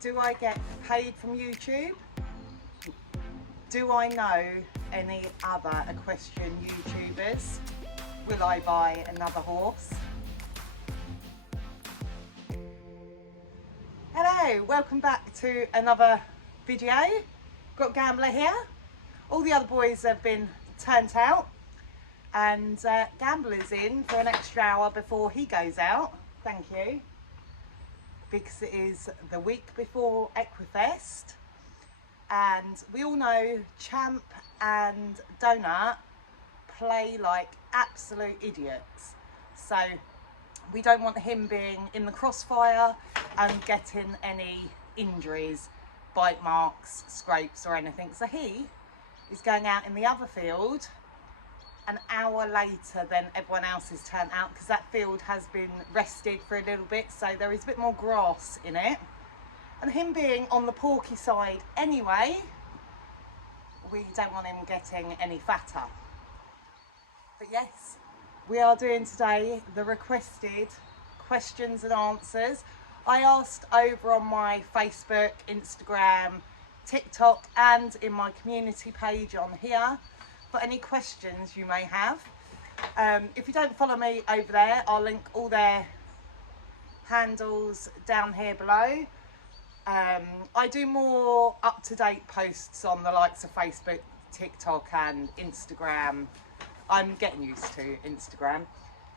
Do I get paid from YouTube? Do I know any other equestrian YouTubers? Will I buy another horse? Hello, welcome back to another video. Got Gambler here. All the other boys have been turned out and Gambler's in for an extra hour before he goes out. Thank you. Because it is the week before Equifest and we all know Champ and Donut play like absolute idiots, so we don't want him being in the crossfire and getting any injuries, bite marks, scrapes or anything. So he is going out in the other field an hour later than everyone else is turned out because that field has been rested for a little bit, so there is a bit more grass in it. And him being on the porky side anyway, we don't want him getting any fatter. But yes, we are doing today the requested questions and answers. I asked over on my Facebook, Instagram, TikTok and in my community page on here for any questions you may have. If you don't follow me over there, I'll link all their handles down here below. I do more up-to-date posts on the likes of Facebook, TikTok and Instagram. I'm getting used to Instagram.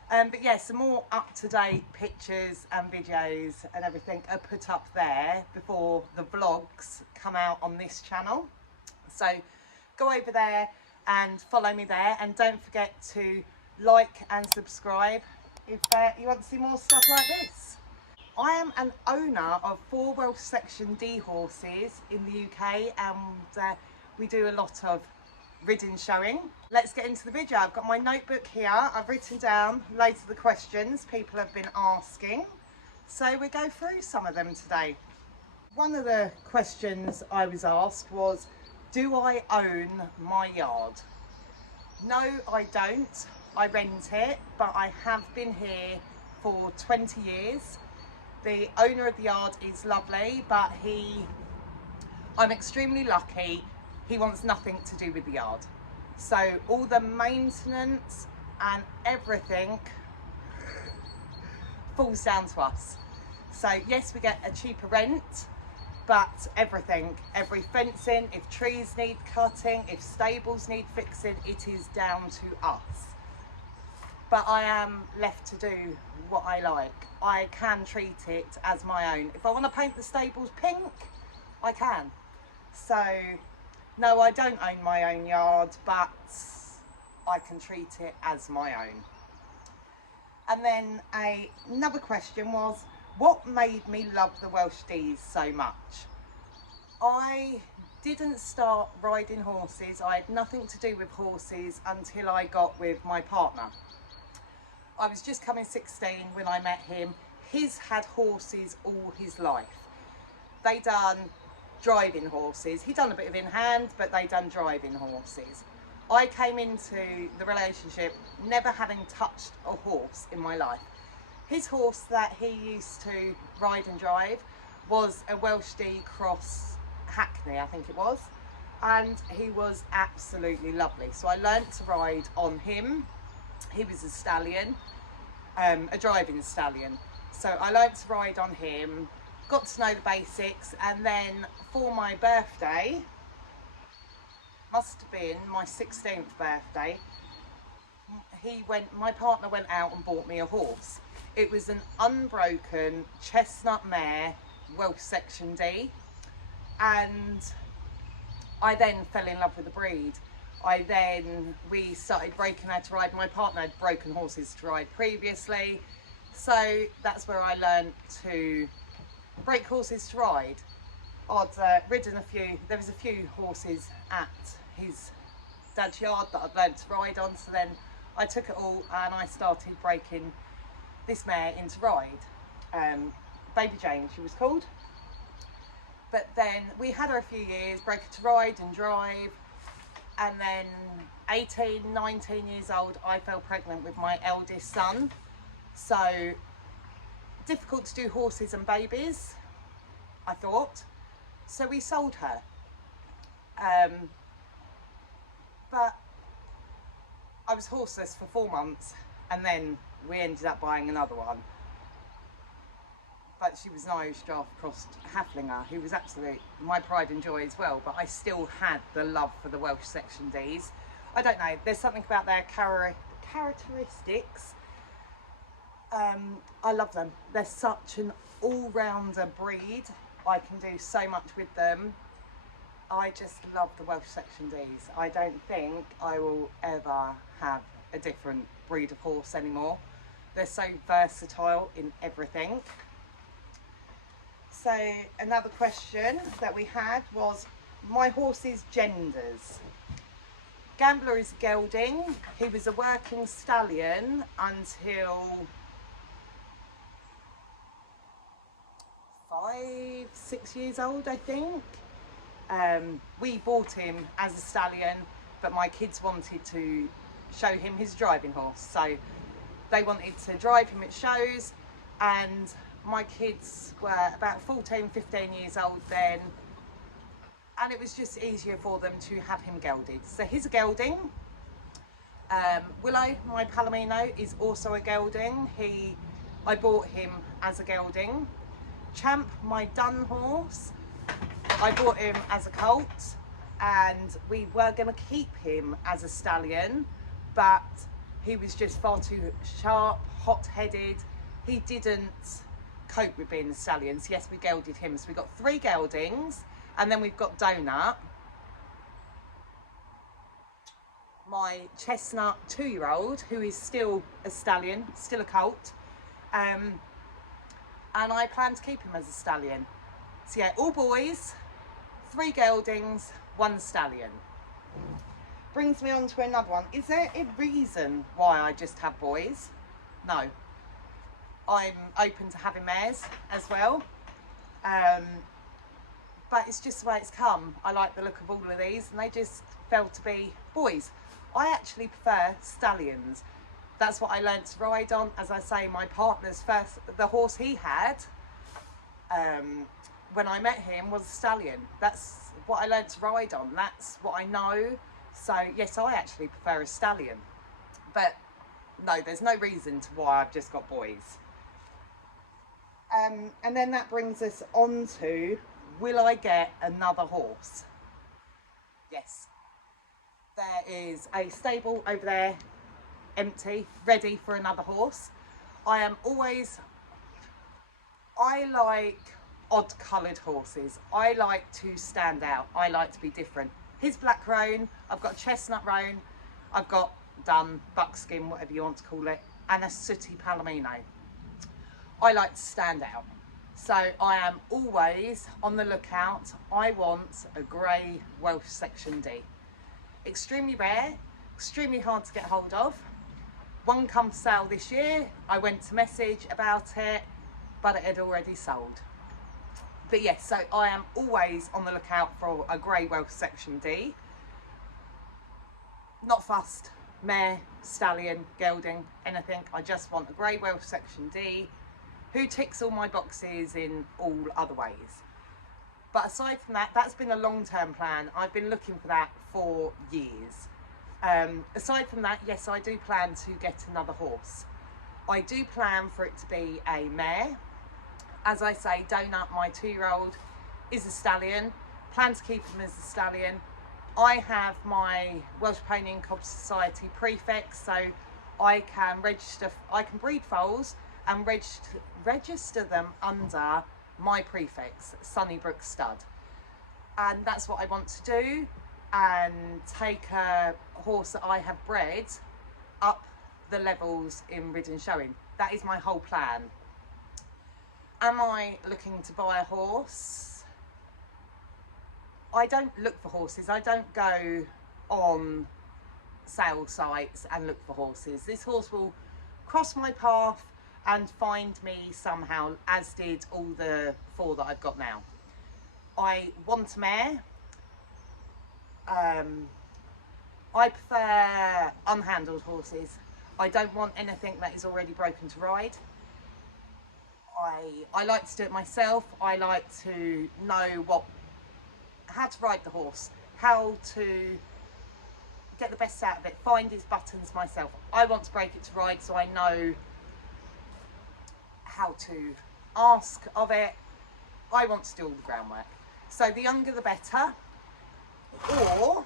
But yeah, some more up-to-date pictures and videos and everything are put up there before the vlogs come out on this channel. So go over there and follow me there, and don't forget to like and subscribe if you want to see more stuff like this. I am an owner of 4 Welsh Section D horses in the UK and we do a lot of ridden showing. Let's get into the video. I've got my notebook here. I've written down loads of the questions people have been asking, so we'll go through some of them today. One of the questions I was asked was, do I own my yard? No, I don't. I rent it, but I have been here for 20 years. The owner of the yard is lovely, but I'm extremely lucky. He wants nothing to do with the yard. So all the maintenance and everything falls down to us. So yes, we get a cheaper rent, but everything, every fencing, if trees need cutting, if stables need fixing, it is down to us. But I am left to do what I like. I can treat it as my own. If I want to paint the stables pink, I can. So no, I don't own my own yard, but I can treat it as my own. And then another question was, what made me love the Welsh D's so much? I didn't start riding horses. I had nothing to do with horses until I got with my partner. I was just coming 16 when I met him. He's had horses all his life. They done driving horses. He done a bit of in hand, but they done driving horses. I came into the relationship never having touched a horse in my life. His horse that he used to ride and drive was a Welsh D Cross Hackney, I think it was, and he was absolutely lovely. So I learnt to ride on him. He was a stallion, a driving stallion. So I learnt to ride on him, got to know the basics, and then for my birthday, must have been my 16th birthday, my partner went out and bought me a horse. It was an unbroken Chestnut mare, Welsh Section D, and I then fell in love with the breed. We started breaking how to ride. My partner had broken horses to ride previously, so that's where I learned to break horses to ride. I'd ridden there was a few horses at his dad's yard that I'd learned to ride on, so then I took it all and I started breaking this mare into ride. Baby Jane, she was called. But then we had her a few years, break her to ride and drive, and then 18, 19 years old, I fell pregnant with my eldest son. So difficult to do horses and babies. I thought. So we sold her. But I was horseless for 4 months, and then we ended up buying another one. But she was an Irish draft crossed Haflinger, who was absolute my pride and joy as well. But I still had the love for the Welsh Section Ds. I don't know, there's something about their characteristics. I love them. They're such an all-rounder breed. I can do so much with them. I just love the Welsh Section Ds. I don't think I will ever have a different breed of horse anymore. They're so versatile in everything. So another question that we had was my horse's genders. Gambler is gelding. He was a working stallion until 5, 6 years old, I think. We bought him as a stallion, but my kids wanted to show him his driving horse. So they wanted to drive him at shows, and my kids were about 14, 15 years old then, and it was just easier for them to have him gelded. So he's a gelding. Willow, my palomino, is also a gelding. I bought him as a gelding. Champ, my dun horse, I bought him as a colt, and we were going to keep him as a stallion, but he was just far too sharp, hot-headed. He didn't cope with being a stallion. So yes, we gelded him. So we got 3 geldings, and then we've got Donut, my Chestnut 2-year-old, who is still a stallion, still a colt, and I plan to keep him as a stallion. So yeah, all boys, 3 geldings, 1 stallion. Brings me on to another one. Is there a reason why I just have boys? No. I'm open to having mares as well. But it's just the way it's come. I like the look of all of these, and they just fell to be boys. I actually prefer stallions. That's what I learned to ride on. As I say, my partner's the horse he had, when I met him, was a stallion. That's what I learned to ride on. That's what I know. So yes, I actually prefer a stallion. But no, there's no reason to why I've just got boys. And then that brings us on to, will I get another horse? Yes. There is a stable over there, empty, ready for another horse. I like odd coloured horses. I like to stand out. I like to be different. His black roan, I've got a chestnut roan, I've got buckskin, whatever you want to call it, and a sooty palomino. I like to stand out. So I am always on the lookout. I want a grey Welsh Section D. Extremely rare, extremely hard to get hold of. One come for sale this year. I went to message about it, but it had already sold. But yes, so I am always on the lookout for a grey Welsh Section D. Not fussed, mare, stallion, gelding, anything. I just want a grey Welsh Section D who ticks all my boxes in all other ways. But aside from that, that's been a long-term plan. I've been looking for that for years. Aside from that, yes, I do plan to get another horse. I do plan for it to be a mare. As I say, Donut, my 2-year-old, is a stallion. Plan to keep him as a stallion. I have my Welsh Pony and Cob Society prefix, so I can breed foals and register them under my prefix, Sunnybrook Stud. And that's what I want to do, and take a horse that I have bred up the levels in rid and showing. That is my whole plan. Am I looking to buy a horse? I don't look for horses. I don't go on sale sites and look for horses. This horse will cross my path and find me somehow, as did all the 4 that I've got now. I want a mare. I prefer unhandled horses. I don't want anything that is already broken to ride. I like to do it myself. I like to know how to ride the horse, how to get the best out of it, find his buttons myself. I want to break it to ride, so I know how to ask of it. I want to do all the groundwork. So the younger the better, or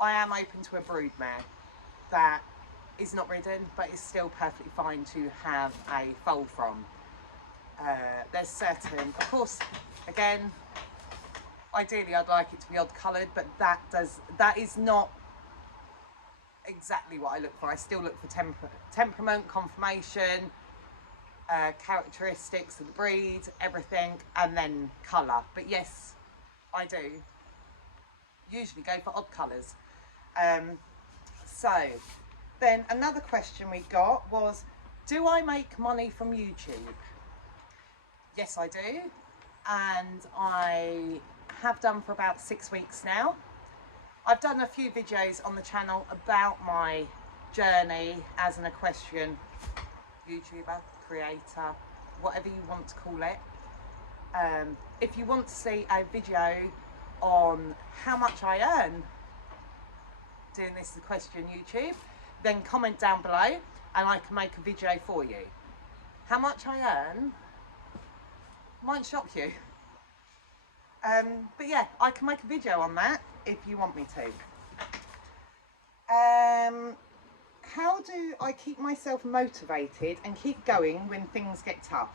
I am open to a brood mare that is not ridden but is still perfectly fine to have a foal from. There's certain, of course, again, ideally I'd like it to be odd coloured, but that is not exactly what I look for. I still look for temperament, conformation, characteristics of the breed, everything, and then colour. But yes, I do usually go for odd colours. So then another question we got was, do I make money from YouTube? Yes, I do, and I have done for about 6 weeks now. I've done a few videos on the channel about my journey as an equestrian YouTuber, creator, whatever you want to call it. If you want to see a video on how much I earn doing this equestrian YouTube, then comment down below and I can make a video for you. How much I earn might shock you. But yeah, I can make a video on that if you want me to. How do I keep myself motivated and keep going when things get tough?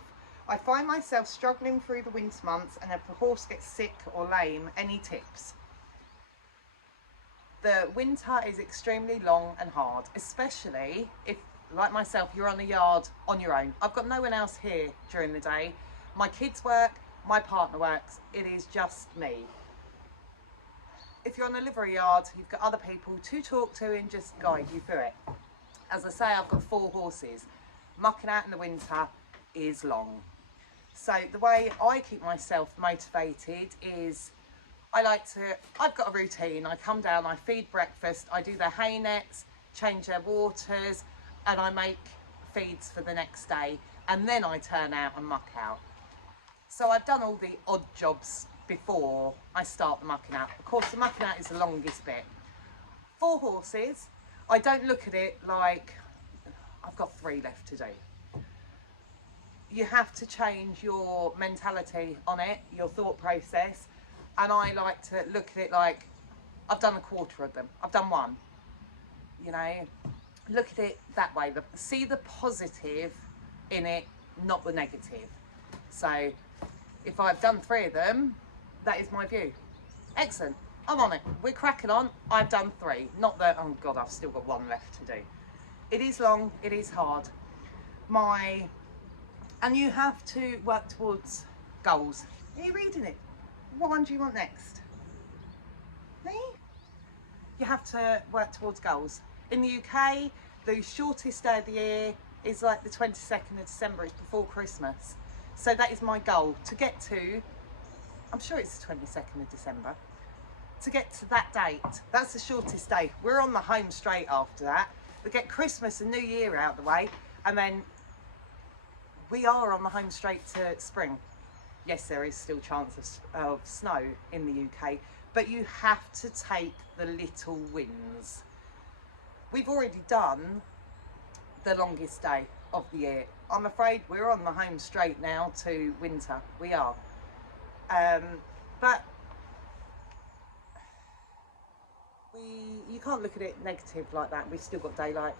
I find myself struggling through the winter months, and if the horse gets sick or lame, any tips? The winter is extremely long and hard, especially if, like myself, you're on the yard on your own. I've got no one else here during the day. My kids work, my partner works, it is just me. If you're on a livery yard, you've got other people to talk to and just guide you through it. As I say, I've got 4 horses. Mucking out in the winter is long. So the way I keep myself motivated is I've got a routine. I come down, I feed breakfast, I do their hay nets, change their waters, and I make feeds for the next day, and then I turn out and muck out. So I've done all the odd jobs before I start the mucking out. Of course, the mucking out is the longest bit. 4 horses, I don't look at it like I've got 3 left to do. You have to change your mentality on it, your thought process, and I like to look at it like I've done a quarter of them, I've done 1. You know, look at it that way. See the positive in it, not the negative. So if I've done 3 of them, that is my view. Excellent, I'm on it, we're cracking on. I've done 3, not that, oh God, I've still got 1 left to do. It is long, it is hard. And you have to work towards goals. Are you reading it? What one do you want next? Me? You have to work towards goals. In the UK, the shortest day of the year is like the 22nd of December, it's before Christmas. So that is my goal, to get to, I'm sure it's the 22nd of December, to get to that date. That's the shortest day. We're on the home straight after that. We get Christmas and New Year out of the way, and then we are on the home straight to spring. Yes, there is still chance of snow in the UK, but you have to take the little wins. We've already done the longest day of the year. I'm afraid we're on the home straight now to winter. We are. But you can't look at it negative like that. We've still got daylight.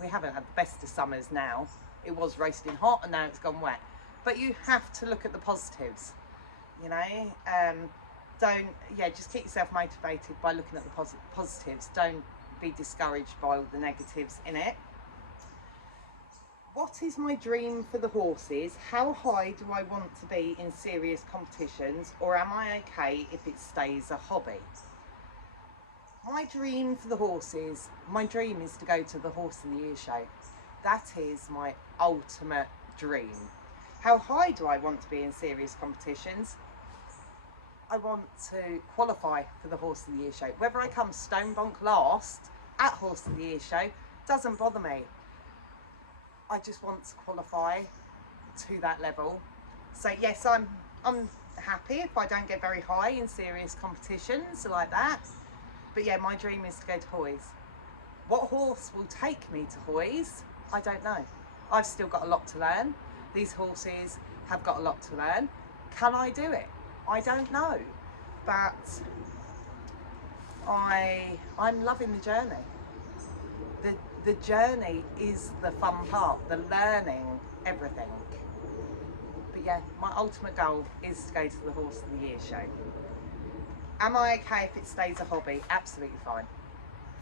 We haven't had the best of summers now. It was roasting hot and now it's gone wet. But you have to look at the positives, you know. Just keep yourself motivated by looking at the positives. Don't be discouraged by all the negatives in it. What is my dream for the horses? How high do I want to be in serious competitions, or am I okay if it stays a hobby? My dream for the horses, my dream is to go to the Horse of the Year show. That is my ultimate dream. How high do I want to be in serious competitions? I want to qualify for the Horse of the Year show. Whether I come stone bonk last at Horse of the Year show doesn't bother me. I just want to qualify to that level. So yes, I'm happy if I don't get very high in serious competitions like that. But yeah, my dream is to go to Hoys. What horse will take me to Hoys, I don't know. I've still got a lot to learn. These horses have got a lot to learn. Can I do it? I don't know. But I'm loving the journey. The journey is the fun part, the learning everything. But yeah, my ultimate goal is to go to the Horse of the Year show. Am I okay if it stays a hobby? Absolutely fine.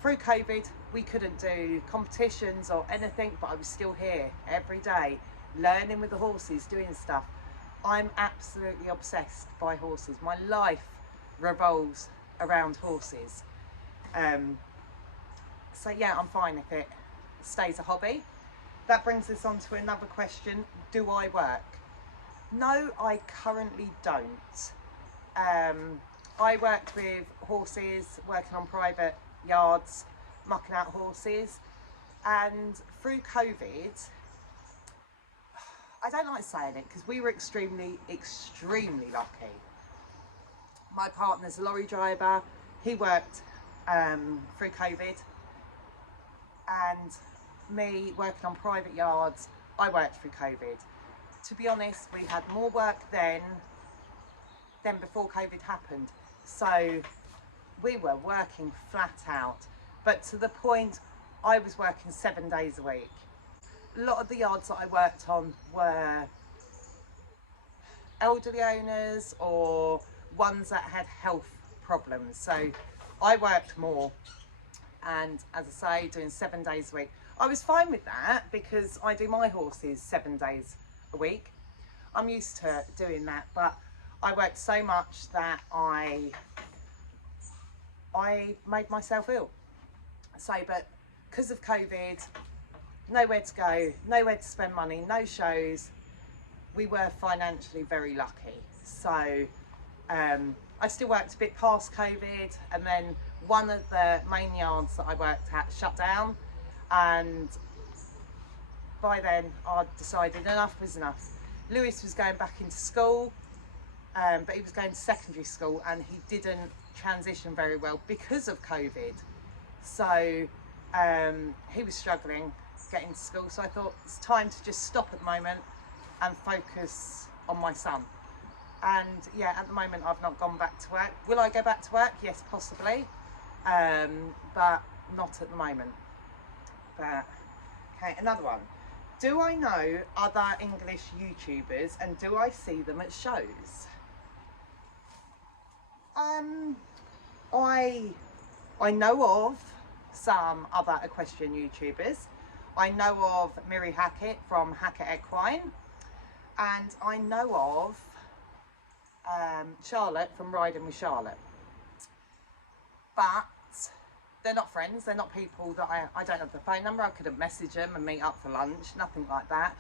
Through COVID, we couldn't do competitions or anything, but I was still here every day, learning with the horses, doing stuff. I'm absolutely obsessed by horses. My life revolves around horses. So yeah, I'm fine if it stays a hobby. That brings us on to another question. Do I work? No, I currently don't. I worked with horses, working on private yards, mucking out horses, and through COVID, I don't like saying it because we were extremely lucky. My partner's a lorry driver. He worked through COVID, and me working on private yards, I worked through COVID. To be honest, we had more work then than before COVID happened. So we were working flat out, but to the point I was working 7 days a week. A lot of the yards that I worked on were elderly owners or ones that had health problems. So I worked more, and as I say, doing 7 days a week. I was fine with that because I do my horses 7 days a week. I'm used to doing that, but I worked so much that I made myself ill. So, but because of COVID, nowhere to go, nowhere to spend money, no shows, we were financially very lucky. So I still worked a bit past COVID, and then one of the main yards that I worked at shut down, and by then I decided enough was enough. Lewis was going back into school, but he was going to secondary school, and he didn't transition very well because of COVID. So he was struggling getting to school, so I thought it's time to just stop at the moment and focus on my son. And yeah, at the moment I've not gone back to work. Will I go back to work? Yes, possibly, but not at the moment. But okay, another one. Do I know other English YouTubers, and do I see them at shows? I know of some other equestrian YouTubers. I know of Miri Hackett from Hackett Equine, and I know of Charlotte from Riding with Charlotte. But they're not friends, they're not people that I don't have the phone number, I couldn't message them and meet up for lunch, nothing like that.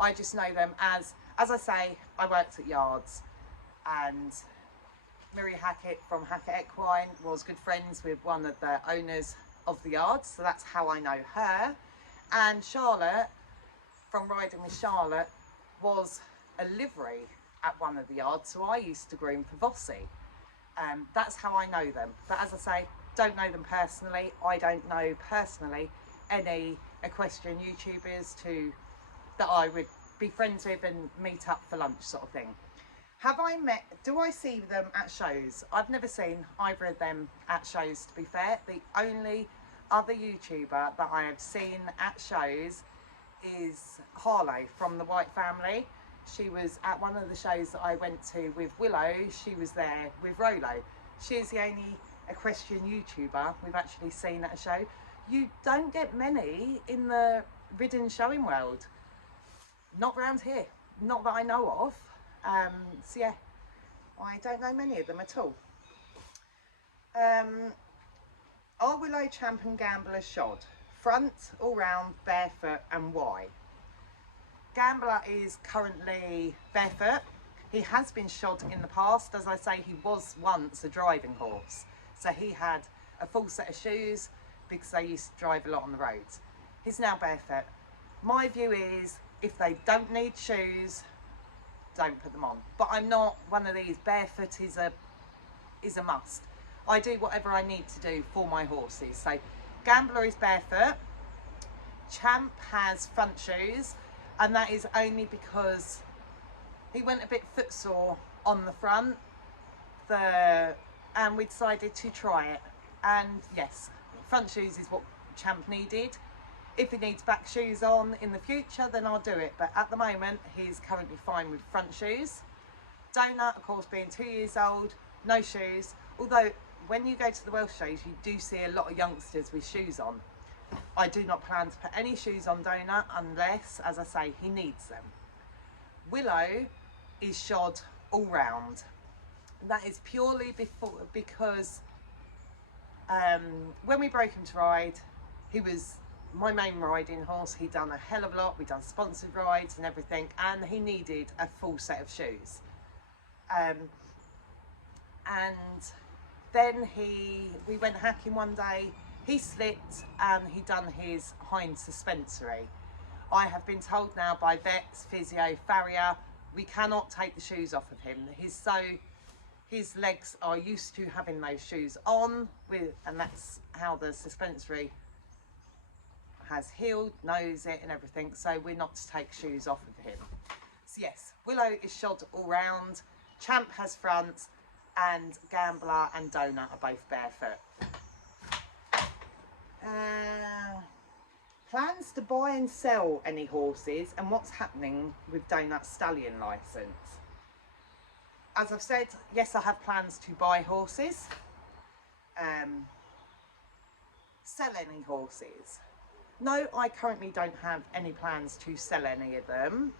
I just know them as I say, I worked at yards, and Miri Hackett from Hackett Equine was good friends with one of the owners of the yards, so that's how I know her. And Charlotte from Riding with Charlotte was a livery at one of the yards, so I used to groom for Vossi. That's how I know them. But as I say, don't know them personally. I don't know personally any equestrian YouTubers that I would be friends with and meet up for lunch, sort of thing. Do I see them at shows? I've never seen either of them at shows, to be fair. The only other YouTuber that I have seen at shows is Harlow from the White Family. She was at one of the shows that I went to with Willow. She was there with Rollo. She's the only equestrian YouTuber we've actually seen at a show. You don't get many in the ridden showing world. Not round here, not that I know of. So yeah, I don't know many of them at all. Are Willow, Champ and Gambler shod? Front, all round, barefoot, and why? Gambler is currently barefoot. He has been shod in the past. As I say, he was once a driving horse. So he had a full set of shoes because they used to drive a lot on the roads. He's now barefoot. My view is If they don't need shoes, don't put them on. But I'm not one of these, barefoot is a must. I do whatever I need to do for my horses. So Gambler is barefoot, Champ has front shoes, and that is only because he went a bit footsore on the front, and we decided to try it. And yes, front shoes is what Champ needed. If he needs back shoes on in the future, then I'll do it. But at the moment, he's currently fine with front shoes. Donut, of course, being 2 years old, no shoes. Although, when you go to the Welsh shows, you do see a lot of youngsters with shoes on. I do not plan to put any shoes on Donut unless, as I say, he needs them. Willow is shod all round. That is purely because when we broke him to ride, he was my main riding horse. He'd done a hell of a lot. We'd done sponsored rides and everything, and he needed a full set of shoes. And then we went hacking one day. He slipped and he done his hind suspensory. I have been told now by vets, physio, farrier, we cannot take the shoes off of him. His legs are used to having those shoes on, and that's how the suspensory has healed, knows it and everything, so we're not to take shoes off of him. So yes, Willow is shod all round, Champ has front, and Gambler and Donut are both barefoot. Plans to buy and sell any horses, and what's happening with Donut's stallion licence. As I've said, yes, I have plans to buy horses, sell any horses. No, I currently don't have any plans to sell any of them,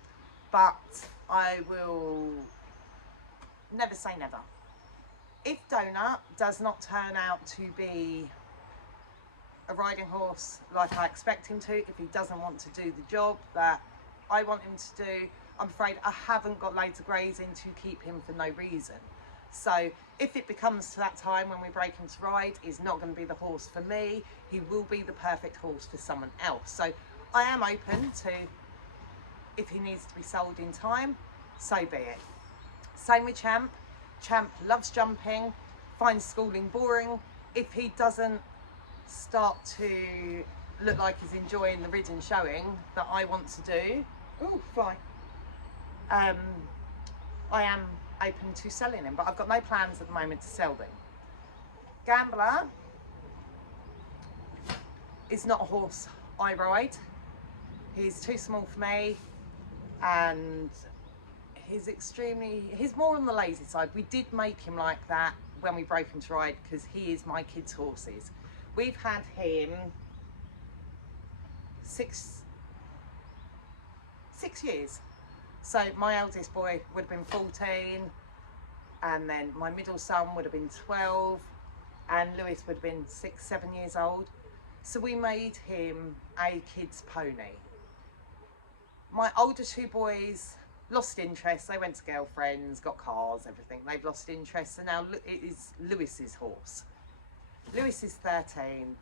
but I will never say never. If Donut does not turn out to be a riding horse like I expect him to, if he doesn't want to do the job that I want him to do, I'm afraid I haven't got loads of grazing to keep him for no reason. So if it becomes to that time when we break him to ride, he's not going to be the horse for me. He will be the perfect horse for someone else. So I am open to, if he needs to be sold in time, so be it. Same with Champ. Champ loves jumping, finds schooling boring. If he doesn't start to look like he's enjoying the ridden showing that I want to do, ooh, fly, I am open to selling him, but I've got no plans at the moment to sell them. Gambler is not a horse I ride. He's too small for me, and he's more on the lazy side. We did make him like that when we broke him to ride because he is my kids' horses. We've had him 6 years. So my eldest boy would have been 14, and then my middle son would have been 12, and Lewis would have been 6, 7 years old. So we made him a kid's pony. My older 2 boys lost interest. They went to girlfriends, got cars, everything. They've lost interest, so now it is Lewis's horse. Lewis is 13.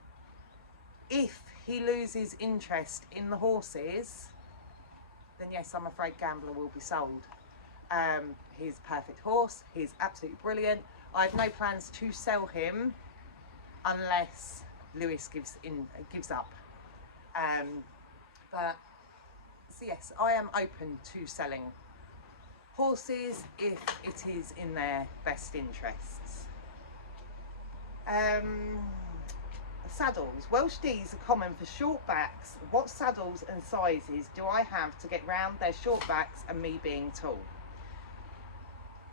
If he loses interest in the horses, then yes, I'm afraid Gambler will be sold. He's a perfect horse. He's absolutely brilliant. I have no plans to sell him unless Lewis gives up. But so yes, I am open to selling horses if it is in their best interests. Saddles. Welsh D's are common for short backs. What saddles and sizes do I have to get round their short backs and me being tall?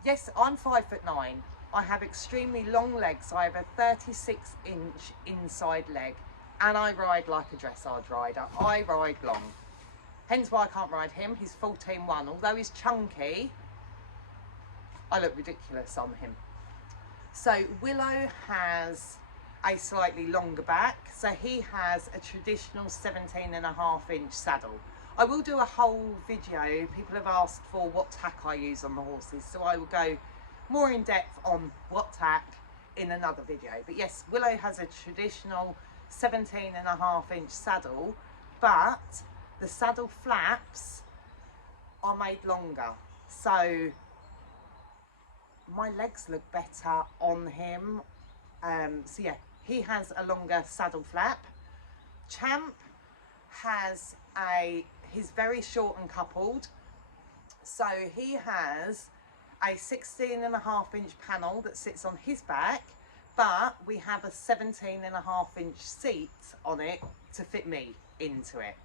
Yes, I'm 5'9". I have extremely long legs. I have a 36-inch inside leg, and I ride like a dressage rider. I ride long. Hence why I can't ride him. He's 14'1". Although he's chunky, I look ridiculous on him. So Willow has a slightly longer back, so he has a traditional 17.5-inch saddle. I will do a whole video. People have asked for what tack I use on the horses, so I will go more in depth on what tack in another video. But yes, Willow has a traditional 17.5-inch saddle, but the saddle flaps are made longer, so my legs look better on him. So yeah, he has a longer saddle flap. Champ has he's very short and coupled, so he has a 16.5-inch panel that sits on his back, but we have a 17.5-inch seat on it to fit me into it.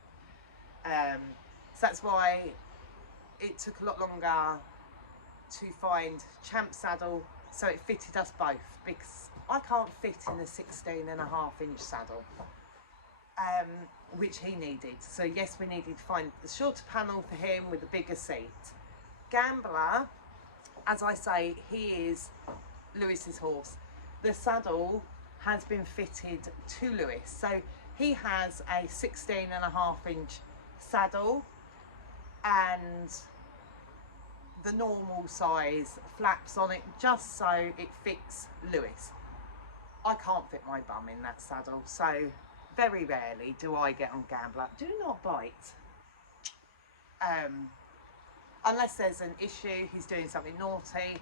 So that's why it took a lot longer to find Champ's saddle, so it fitted us both, because I can't fit in the 16.5-inch saddle, which he needed. So yes, we needed to find the shorter panel for him with a bigger seat. Gambler, as I say, he is Lewis's horse. The saddle has been fitted to Lewis, so he has a 16.5-inch saddle and the normal size flaps on it, just so it fits Lewis. I can't fit my bum in that saddle, so very rarely do I get on Gambler. Do not bite. Unless there's an issue, he's doing something naughty,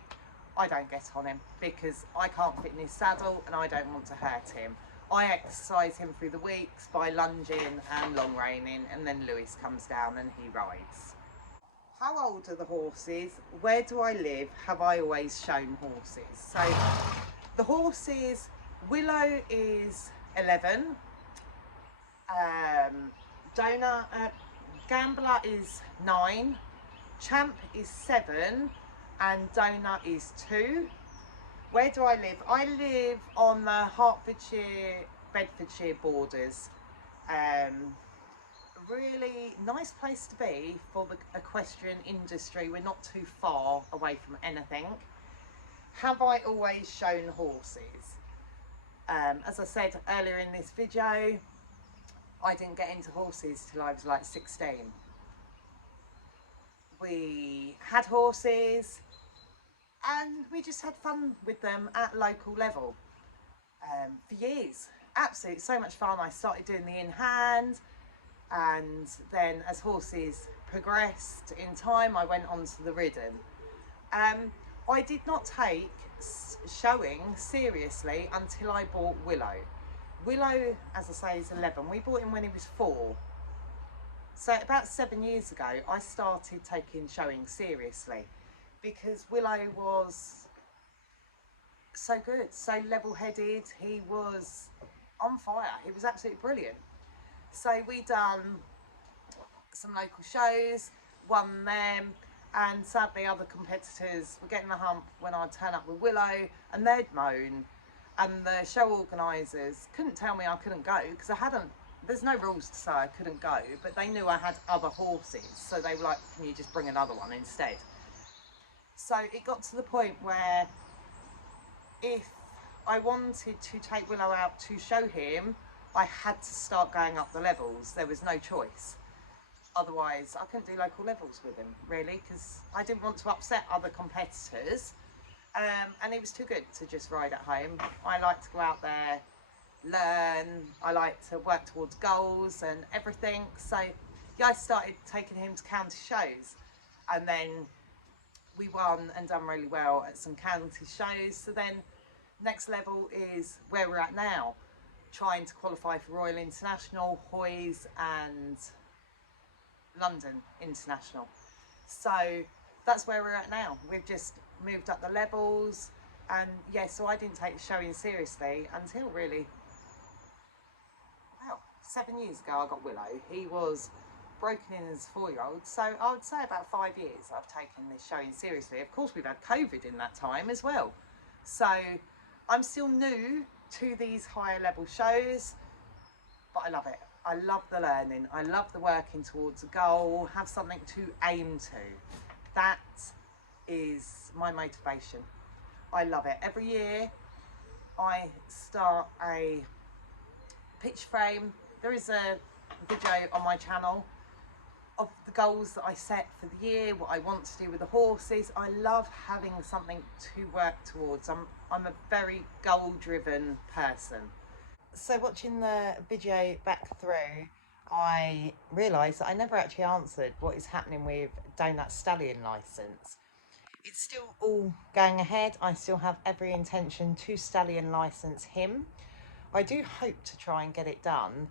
I don't get on him, because I can't fit in his saddle and I don't want to hurt him. I exercise him through the weeks by lunging and long reining, and then Lewis comes down and he rides. How old are the horses? Where do I live? Have I always shown horses? So the horses, Willow is 11, Gambler is 9, Champ is 7, and Donut is 2. Where do I live? I live on the Hertfordshire, Bedfordshire borders. Really nice place to be for the equestrian industry. We're not too far away from anything. Have I always shown horses? As I said earlier in this video, I didn't get into horses till I was like 16. We had horses and we just had fun with them at local level for years. Absolutely so much fun. I started doing the in hand, and then as horses progressed in time, I went on to the ridden. I did not take showing seriously until I bought Willow. Willow, as I say, is 11. We bought him when he was 4. So about 7 years ago, I started taking showing seriously, because Willow was so good, so level-headed. He was on fire. He was absolutely brilliant. So we done some local shows, won them, and sadly other competitors were getting the hump when I'd turn up with Willow, and they'd moan, and the show organisers couldn't tell me I couldn't go, because there's no rules to say I couldn't go, but they knew I had other horses, so they were like, can you just bring another one instead? So it got to the point where if I wanted to take Willow out to show him, I had to start going up the levels. There was no choice. Otherwise, I couldn't do local levels with him, really, because I didn't want to upset other competitors. And it was too good to just ride at home. I like to go out there, learn. I like to work towards goals and everything. So yeah, I started taking him to county shows, and then we won and done really well at some county shows. So then next level is where we're at now, trying to qualify for Royal International, Hoys and London International. So that's where we're at now. We've just moved up the levels, and yeah, so I didn't take showing seriously until really, well, 7 years ago I got Willow. He was broken in as a 4-year-old, so I would say about 5 years I've taken this showing seriously. Of course, we've had COVID in that time as well, so I'm still new to these higher level shows, but I love it. I love the learning. I love the working towards a goal, have something to aim to. That is my motivation. I love it. Every year I start a pitch frame. There is a video on my channel of the goals that I set for the year, what I want to do with the horses. I love having something to work towards. I'm a very goal driven person. So watching the video back through, I realised that I never actually answered what is happening with Donut's stallion licence. It's still all going ahead. I still have every intention to stallion licence him. I do hope to try and get it done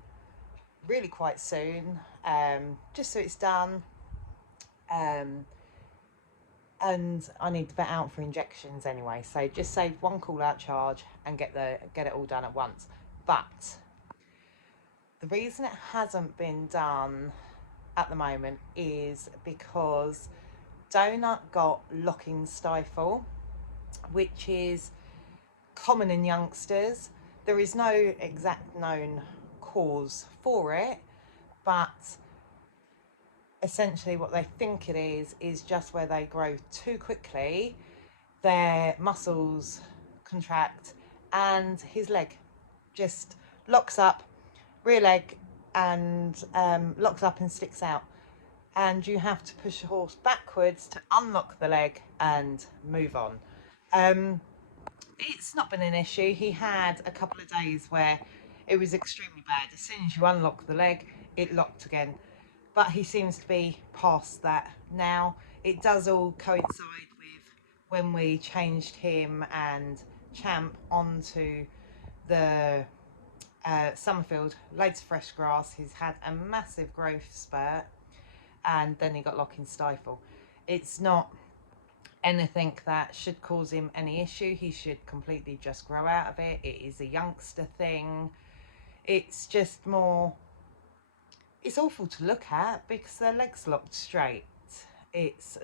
really quite soon, just so it's done. And I need the vet out for injections anyway, so just save one call out charge and get it all done at once. But the reason it hasn't been done at the moment is because Donut got locking stifle, which is common in youngsters. There is no exact known cause for it, but essentially what they think it is just where they grow too quickly, their muscles contract and his leg just locks up, rear leg, and locks up and sticks out, and you have to push the horse backwards to unlock the leg and move on. It's not been an issue. He had a couple of days where it was extremely bad. As soon as you unlock the leg, it locked again, but he seems to be past that now. It does all coincide with when we changed him and Champ onto the Summerfield, loads of fresh grass. He's had a massive growth spurt, and then he got locking stifle. It's not anything that should cause him any issue. He should completely just grow out of it. It is a youngster thing. It's just more, it's awful to look at because their legs locked straight.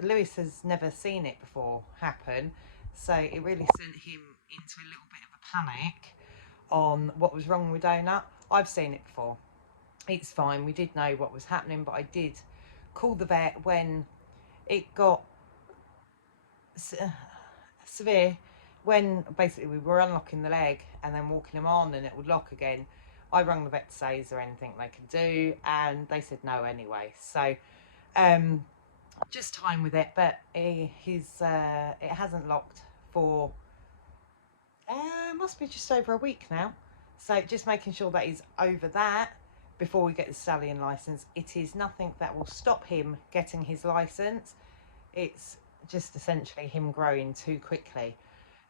Lewis has never seen it before happen, so it really sent him into a little bit of a panic on what was wrong with Donut. I've seen it before. It's fine. We did know what was happening, but I did call the vet when it got severe, when basically we were unlocking the leg and then walking him on and it would lock again. I rang the vet to say is there anything they could do, and they said no anyway. So just time with it, but it hasn't locked for must be just over a week now. So just making sure that he's over that before we get the stallion license. It is nothing that will stop him getting his license. It's just essentially him growing too quickly.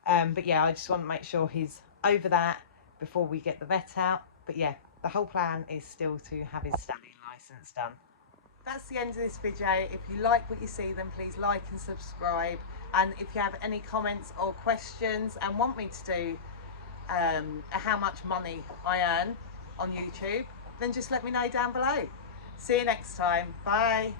But yeah, I just want to make sure he's over that before we get the vet out. But yeah, the whole plan is still to have his stallion license done. That's the end of this video. If you like what you see, then please like and subscribe. And if you have any comments or questions and want me to do how much money I earn on YouTube, then just let me know down below. See you next time. Bye.